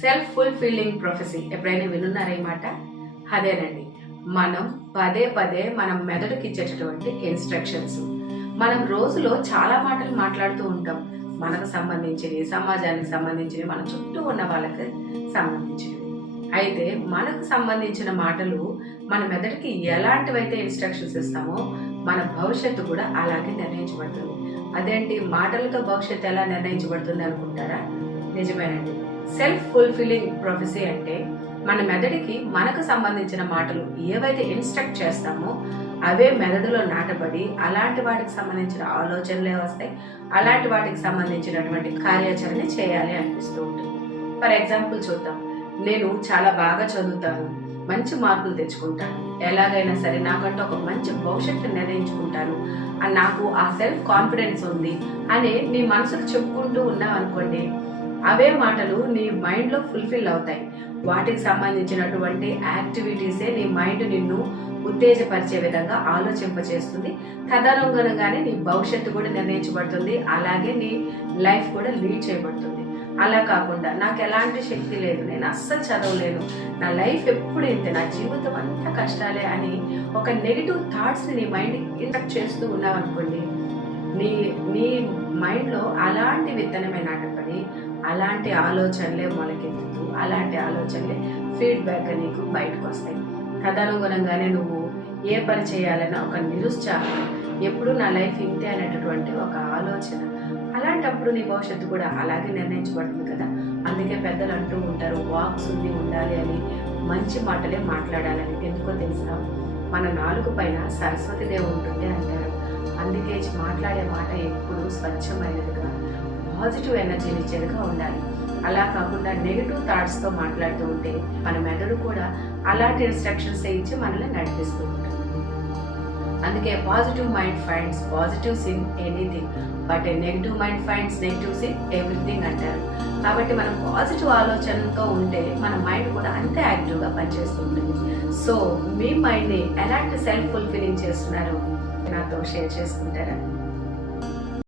Self fulfilling ప్రొఫెసీ ఎప్పుడైనా వినున్నారా ఈ మాట? అదేనండి, మనం పదే పదే మనం మెదడుకి ఇచ్చేటటువంటి ఇన్స్ట్రక్షన్స్. మనం రోజులో చాలా మాటలు మాట్లాడుతూ ఉంటాం, మనకు సంబంధించినవి, సమాజానికి సంబంధించినవి, మన చుట్టూ ఉన్న వాళ్ళకి సంబంధించినవి. అయితే మనకు సంబంధించిన మాటలు మన మెదడుకి ఎలాంటివైతే ఇన్స్ట్రక్షన్స్ ఇస్తామో మన భవిష్యత్తు కూడా అలాగే నిర్ణయించబడుతుంది. అదేంటి, మాటలతో భవిష్యత్తు ఎలా నిర్ణయించబడుతుంది అనుకుంటారా? నిజమేనండి. సెల్ఫ్ ఫుల్ఫిల్లింగ్ ప్రొఫెసీ అంటే మన మెదడుకి మనకు సంబంధించిన మాటలు ఏవైతే ఇన్స్ట్రక్ట్ చేస్తామో అవే మెదడులో నాటబడి అలాంటి వాటికి సంబంధించిన ఆలోచనలే వస్తాయి, అలాంటి వాటికి సంబంధించినటువంటి కార్యాచరణ చేయాలి అనిపిస్తూ ఉంటుంది. ఫర్ ఎగ్జాంపుల్ చూద్దాం. నేను చాలా బాగా చదువుతాను, మంచి మార్కులు తెచ్చుకుంటాను, ఎలాగైనా సరే నాకంటూ ఒక మంచి భవిష్యత్తు నిర్ణయించుకుంటాను అని నాకు ఆ సెల్ఫ్ కాన్ఫిడెన్స్ ఉంది అని నీ మనసుకు చెప్పుకుంటూ ఉన్నావు అనుకోండి, అవే మాటలు నీ మైండ్లో ఫుల్ఫిల్ అవుతాయి. వాటికి సంబంధించినటువంటి యాక్టివిటీసే నీ మైండ్ నిన్ను ఉత్తేజపరిచే విధంగా ఆలోచింపచేస్తుంది. తదనుగుణంగానే నీ భవిష్యత్తు కూడా నిర్ణయించబడుతుంది, అలాగే నీ లైఫ్ కూడా లీడ్ చేయబడుతుంది. అలా కాకుండా నాకు ఎలాంటి శక్తి లేదు, నేను అస్సలు చదవలేను, నా లైఫ్ ఎప్పుడు ఇంతే, నా జీవితం అంతా కష్టాలే అని ఒక నెగిటివ్ థాట్స్ని నీ మైండ్ ఇంట్రాక్ట్ చేస్తూ ఉన్నావు అనుకోండి, నీ మైండ్లో అలాంటి విత్తనమే నాటపడి అలాంటి ఆలోచనలే మొలకెత్తుతూ అలాంటి ఆలోచనలే ఫీడ్బ్యాక్ నీకు బయటకు వస్తాయి. తదనుగుణంగానే నువ్వు ఏ పని చేయాలన్నా ఒక నిరుత్సాహం, ఎప్పుడు నా లైఫ్ ఇంతే అనేటటువంటి ఒక ఆలోచన, అలాంటప్పుడు నీ భవిష్యత్తు కూడా అలాగే నిర్ణయించబడుతుంది కదా. అందుకే పెద్దలు అంటూ ఉంటారు, వాక్ శుద్ధి ఉండాలి అని, మంచి మాటలే మాట్లాడాలని. ఎందుకో తెలుసా, మన నాలుగు పైన సరస్వతి దేవి ఉంటుంది అంటారు. అందుకే మాట్లాడే మాట ఎప్పుడు స్వచ్ఛమైనదిగా, పాజిటివ్ ఎనర్జీని ఇచ్చేదిగా ఉండాలి. అలా కాకుండా నెగిటివ్ థాట్స్తో మాట్లాడుతూ ఉంటే మన మెదడు కూడా అలాంటి ఇన్స్ట్రక్షన్స్ ఇచ్చి మనల్ని నడిపిస్తూ ఉంటుంది. అందుకే positive mind finds positives in anything, but A negative mind finds negatives in everything అంటారు. కాబట్టి మనం పాజిటివ్ ఆలోచనతో ఉంటే మన మైండ్ కూడా అంతే యాక్టివ్గా పనిచేస్తూ ఉంటుంది. సో మీ మైండ్ని ఎలాంటి సెల్ఫ్ ఫుల్ఫిల్లింగ్ చేస్తున్నారో నాతో షేర్ చేసుకుంటారా?